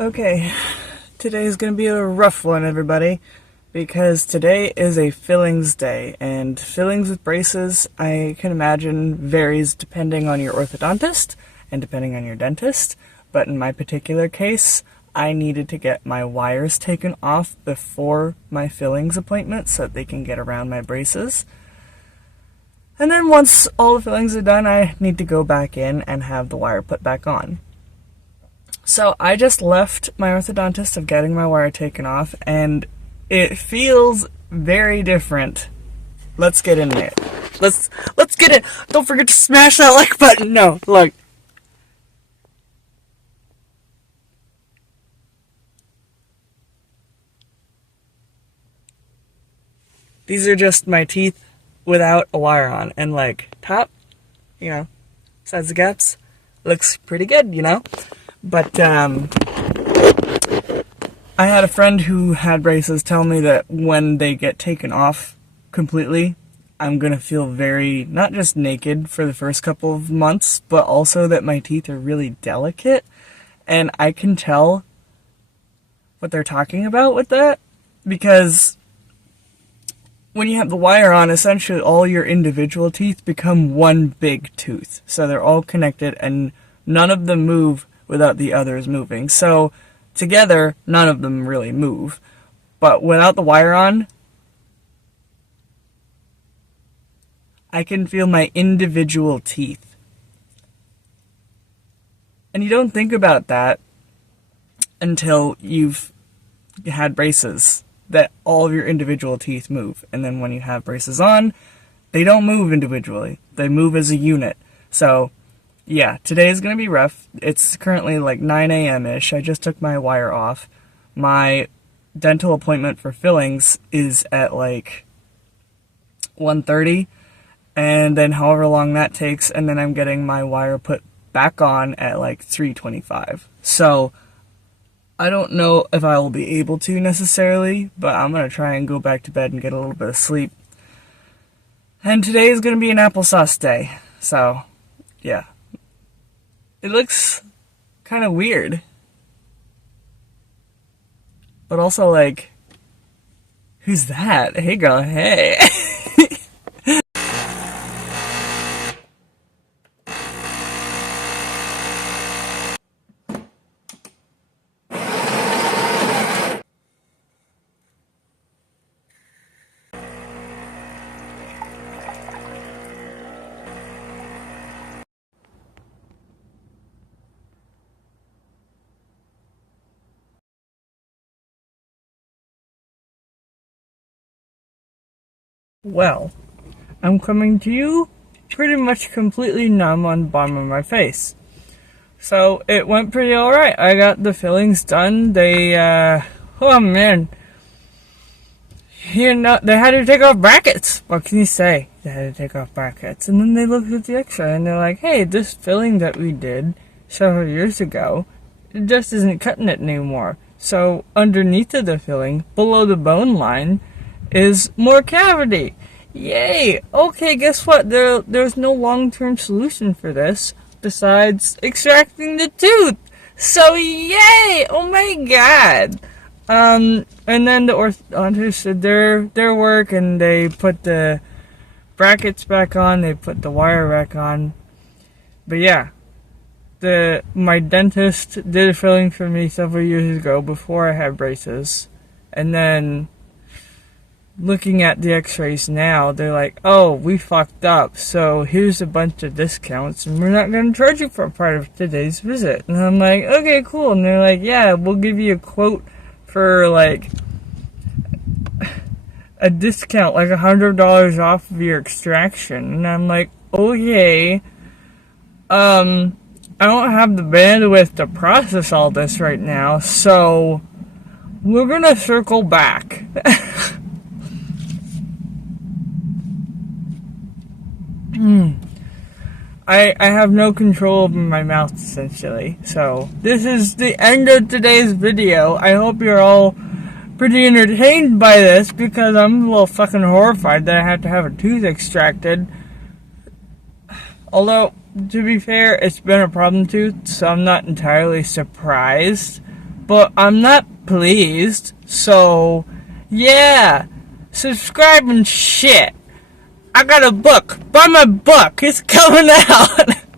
Okay, today is going to be a rough one, everybody, because today is a fillings day, and fillings with braces, I can imagine, varies depending on your orthodontist and depending on your dentist, but in my particular case, I needed to get my wires taken off before my fillings appointment so that they can get around my braces. And then once all the fillings are done, I need to go back in and have the wire put back on. So I just left my orthodontist of getting my wire taken off, and it feels very different. Let's get in there. Let's get in. Don't forget to smash that like button. No, look. These are just my teeth without a wire on, and like top, sides the gaps, looks pretty good, But I had a friend who had braces tell me that when they get taken off completely, I'm going to feel very, not just naked for the first couple of months, but also that my teeth are really delicate. And I can tell what they're talking about with that, because when you have the wire on, essentially all your individual teeth become one big tooth. So they're all connected and none of them move without the others moving. So together, none of them really move. But without the wire on, I can feel my individual teeth. And you don't think about that until you've had braces, that all of your individual teeth move. And then when you have braces on, they don't move individually. They move as a unit. So yeah, today is going to be rough. It's currently like 9 a.m.-ish. I just took my wire off. My dental appointment for fillings is at like 1:30, and then however long that takes, and then I'm getting my wire put back on at like 3:25. So I don't know if I will be able to necessarily, but I'm going to try and go back to bed and get a little bit of sleep. And today is going to be an applesauce day. So yeah. It looks kind of weird. But also like, who's that? Hey girl, hey. Well, I'm coming to you pretty much completely numb on the bottom of my face. So it went pretty alright. I got the fillings done. They, oh man. They had to take off brackets. What can you say? They had to take off brackets. And then they looked at the x-ray and they're like, hey, this filling that we did several years ago, it just isn't cutting it anymore. So underneath of the filling, below the bone line, is more cavity. Yay! Okay, guess what? There's no long-term solution for this besides extracting the tooth. So yay! Oh my god! And then the orthodontist did their work, and they put the brackets back on. They put the wire back on. But yeah, my dentist did a filling for me several years ago before I had braces, and then looking at the x-rays now, they're like, oh, we fucked up, so here's a bunch of discounts, and we're not going to charge you for a part of today's visit. And I'm like, okay, cool. And they're like, yeah, we'll give you a quote for, like, a discount, like $100 off of your extraction. And I'm like, okay, I don't have the bandwidth to process all this right now, so we're going to circle back. I have no control over my mouth, essentially. So, this is the end of today's video. I hope you're all pretty entertained by this, because I'm a little fucking horrified that I have to have a tooth extracted. Although, to be fair, it's been a problem tooth, so I'm not entirely surprised. but I'm not pleased. So, yeah, subscribe and shit. I got a book. Buy my book. It's coming out.